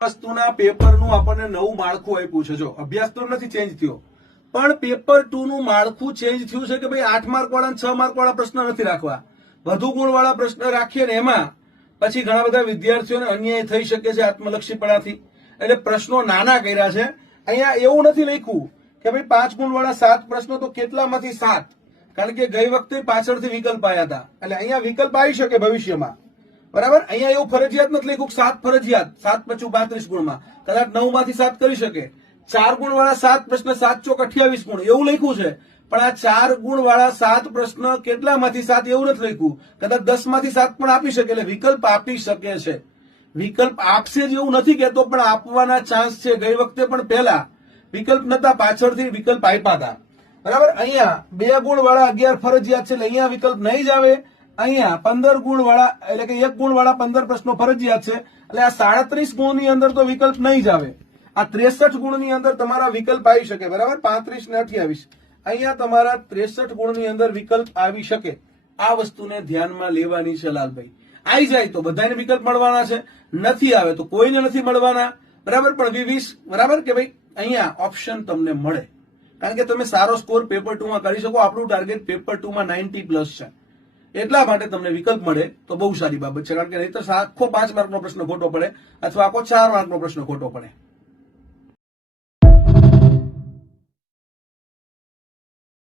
વસ્તુના પેપરનું આપણને નવું માળખું આપ્યું છે. જો અભ્યાસક્રમ નથી ચેન્જ થયો, પણ પેપર 2 નું માળખું ચેન્જ થયું છે કે ભાઈ 8 માર્ક વાળા 6 માર્ક વાળા પ્રશ્ન નથી રાખવા, વધુ ગુણ વાળા પ્રશ્ન રાખીએ ને એમાં પછી ઘણા બધા વિદ્યાર્થીઓને અન્યાય થઈ શકે છે આત્મલક્ષીપણાથી. એટલે પ્રશ્નો નાના કર્યા છે. અહીંયા એવું નથી લખ્યું કે ભાઈ 5 ગુણ વાળા 7 પ્રશ્નો તો કેટલામાંથી 7, કારણ કે ગઈ વખતે પાછળથી વિકલ્પ આવ્યા હતા. એટલે અહીંયા વિકલ્પ આવી શકે ભવિષ્યમાં, બરાબર. અહીંયા એવું ફરજિયાત નથી લખ્યું 7 ફરજિયાત, 7 × 32 ગુણમાં, કદાચ 9 માંથી 7 કરી શકે. 4 ગુણ વાળા 7 પ્રશ્ન 7 ચોક 28 ગુણ એવું લખ્યું છે, પણ આ 4 ગુણ વાળા 7 પ્રશ્ન કેટલામાંથી 7 એવું નથી લખ્યું, કદાચ 10 માંથી 7 પણ આપી શકે. એટલે વિકલ્પ આપી શકે છે, વિકલ્પ આપશે જ એવું નથી કહેતો, પણ આપવાના ચાન્સ છે. ગઈ વખતે પણ પહેલા વિકલ્પ નતા, પાછળથી વિકલ્પ આપ્યા હતા, બરાબર. અહીંયા 2 ગુણ વાળા 11 ફરજિયાત છે, એટલે અહીંયા વિકલ્પ નહીં જ આવે. અહીંયા 15 ગુણ વાળા એટલે કે 1 ગુણ વાળા 15 પ્રશ્નો ફરજિયાત છે, એટલે આ 37 ગુણની અંદર તો વિકલ્પ નહીં જ આવે. આ 63 ગુણની અંદર તમારા વિકલ્પ આવી શકે, બરાબર. 35 ને 28 અહીંયા તમારા 63 ગુણની અંદર વિકલ્પ આવી શકે. આ વસ્તુને ધ્યાનમાં લેવાની છે લાલભાઈ. આવી જાય તો બધાને વિકલ્પ મળવાના છે, નથી આવે તો કોઈને નથી મળવાના, બરાબર. પણ વિવિશ, બરાબર, કે ભાઈ અહીંયા ઓપ્શન તમને મળે, કારણ કે તમે સારો સ્કોર પેપર 2 માં કરી શકો. આપણું ટાર્ગેટ પેપર 2 માં 90+ છે, એટલા માટે તમને વિકલ્પ મળે તો બહુ સારી બાબત છે. કારણ કે નહીતર આખો 5 માર્કનો પ્રશ્ન ખોટો પડે અથવા આખો 4 માર્કનો પ્રશ્ન ખોટો પડે.